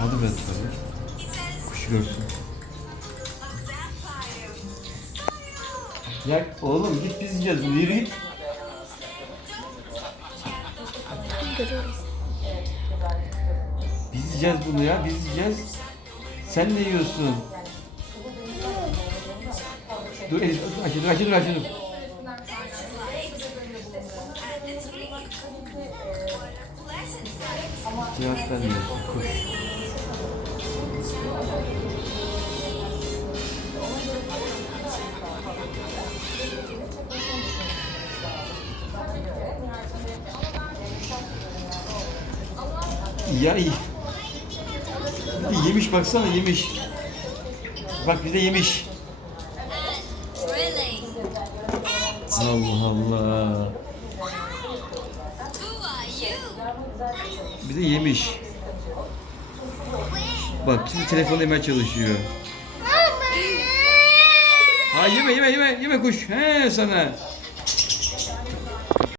Hadi biraz yukarı. Kuş görsün. Ya oğlum git biz yiyeceğiz yürü git. Biz yiyeceğiz bunu ya biz yiyeceğiz. Sen ne yiyorsun? Dur Elif Ayşe dur dur. Cevap vermiyorsun kuş. Ya iyi. Yemiş baksana yemiş. Bak bir de yemiş. Allah Allah. Bir de yemiş. Bak şimdi telefonu hemen çalışıyor. Ha yeme yeme yeme yeme kuş. He sana.